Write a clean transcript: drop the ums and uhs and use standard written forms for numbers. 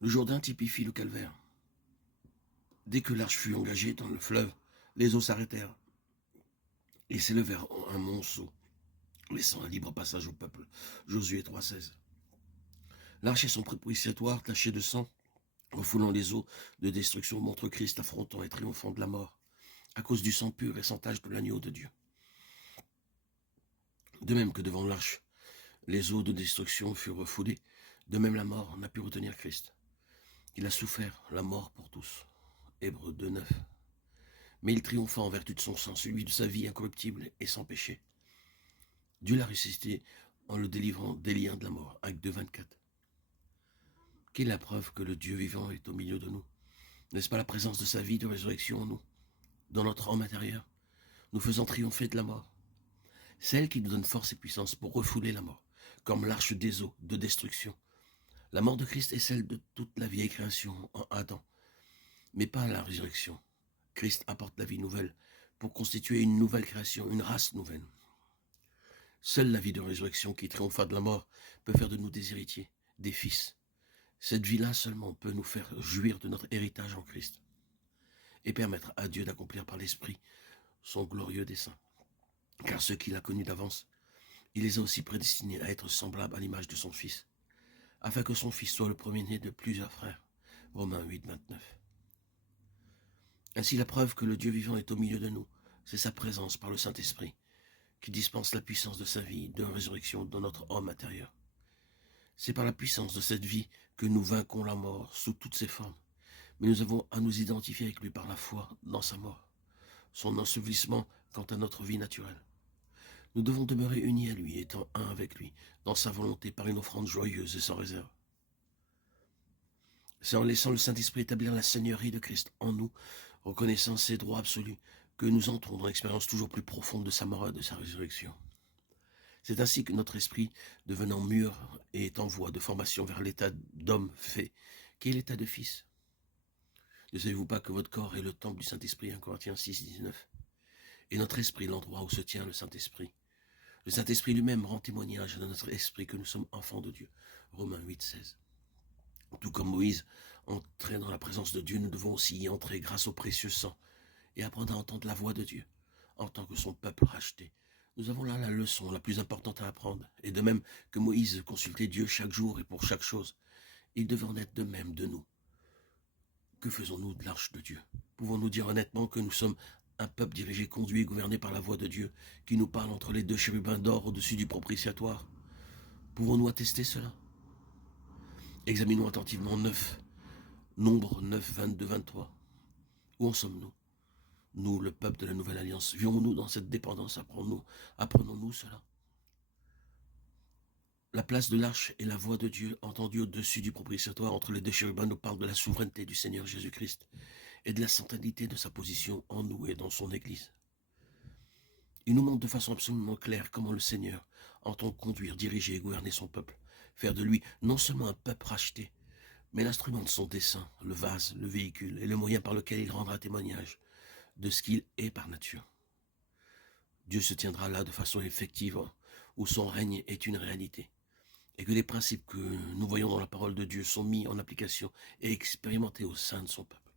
Le Jourdain typifie le calvaire. Dès que l'arche fut engagée dans le fleuve, les eaux s'arrêtèrent et s'élevèrent en un monceau, laissant un libre passage au peuple. Josué 3,16. L'arche et son propitiatoire taché de sang, refoulant les eaux de destruction, montre Christ affrontant et triomphant de la mort, à cause du sang pur et sans tache de l'agneau de Dieu. De même que devant l'arche, les eaux de destruction furent refoulées, de même la mort n'a pu retenir Christ. Il a souffert la mort pour tous. Hébreux 2,9. Mais il triompha en vertu de son sang, celui de sa vie incorruptible et sans péché. Dieu l'a ressuscité en le délivrant des liens de la mort. Acte 2,24. Quelle est la preuve que le Dieu vivant est au milieu de nous? N'est-ce pas la présence de sa vie de résurrection en nous, dans notre âme intérieure, nous faisant triompher de la mort? C'est elle qui nous donne force et puissance pour refouler la mort, comme l'arche des eaux de destruction. La mort de Christ est celle de toute la vieille création en Adam, mais pas la résurrection. Christ apporte la vie nouvelle pour constituer une nouvelle création, une race nouvelle. Seule la vie de résurrection qui triompha de la mort peut faire de nous des héritiers, des fils. Cette vie-là seulement peut nous faire jouir de notre héritage en Christ et permettre à Dieu d'accomplir par l'Esprit son glorieux dessein. Car ceux qu'il a connus d'avance, il les a aussi prédestinés à être semblables à l'image de son Fils, afin que son Fils soit le premier-né de plusieurs frères. Romains 8, 29. Ainsi la preuve que le Dieu vivant est au milieu de nous, c'est sa présence par le Saint-Esprit, qui dispense la puissance de sa vie, de résurrection dans notre homme intérieur. C'est par la puissance de cette vie que nous vainquons la mort sous toutes ses formes, mais nous avons à nous identifier avec lui par la foi dans sa mort, son ensevelissement quant à notre vie naturelle. Nous devons demeurer unis à lui, étant un avec lui, dans sa volonté par une offrande joyeuse et sans réserve. C'est en laissant le Saint-Esprit établir la seigneurie de Christ en nous, reconnaissant ses droits absolus, que nous entrons dans l'expérience toujours plus profonde de sa mort et de sa résurrection. C'est ainsi que notre esprit, devenant mûr et est en voie de formation vers l'état d'homme fait, qui est l'état de fils. Ne savez-vous pas que votre corps est le temple du Saint-Esprit, 1 Corinthiens 6, 19, et notre esprit l'endroit où se tient le Saint-Esprit. Le Saint-Esprit lui-même rend témoignage à notre esprit que nous sommes enfants de Dieu, Romains 8, 16. Tout comme Moïse entrait dans la présence de Dieu, nous devons aussi y entrer grâce au précieux sang et apprendre à entendre la voix de Dieu en tant que son peuple racheté. Nous avons là la leçon la plus importante à apprendre. Et de même que Moïse consultait Dieu chaque jour et pour chaque chose, il devait en être de même de nous. Que faisons-nous de l'arche de Dieu? Pouvons-nous dire honnêtement que nous sommes un peuple dirigé, conduit et gouverné par la voix de Dieu, qui nous parle entre les deux chérubins d'or au-dessus du propitiatoire? Pouvons-nous attester cela? Examinons attentivement Nombre 9, 22, 23. Où en sommes-nous? Nous, le peuple de la Nouvelle Alliance, vivons-nous dans cette dépendance? Apprenons-nous cela? La place de l'arche et la voix de Dieu entendue au-dessus du propitiatoire entre les deux chérubins nous parle de la souveraineté du Seigneur Jésus-Christ et de la sainteté de sa position en nous et dans son Église. Il nous montre de façon absolument claire comment le Seigneur entend conduire, diriger et gouverner son peuple, faire de lui non seulement un peuple racheté, mais l'instrument de son dessein, le vase, le véhicule et le moyen par lequel il rendra témoignage de ce qu'il est par nature. Dieu se tiendra là de façon effective, où son règne est une réalité, et que les principes que nous voyons dans la parole de Dieu sont mis en application et expérimentés au sein de son peuple.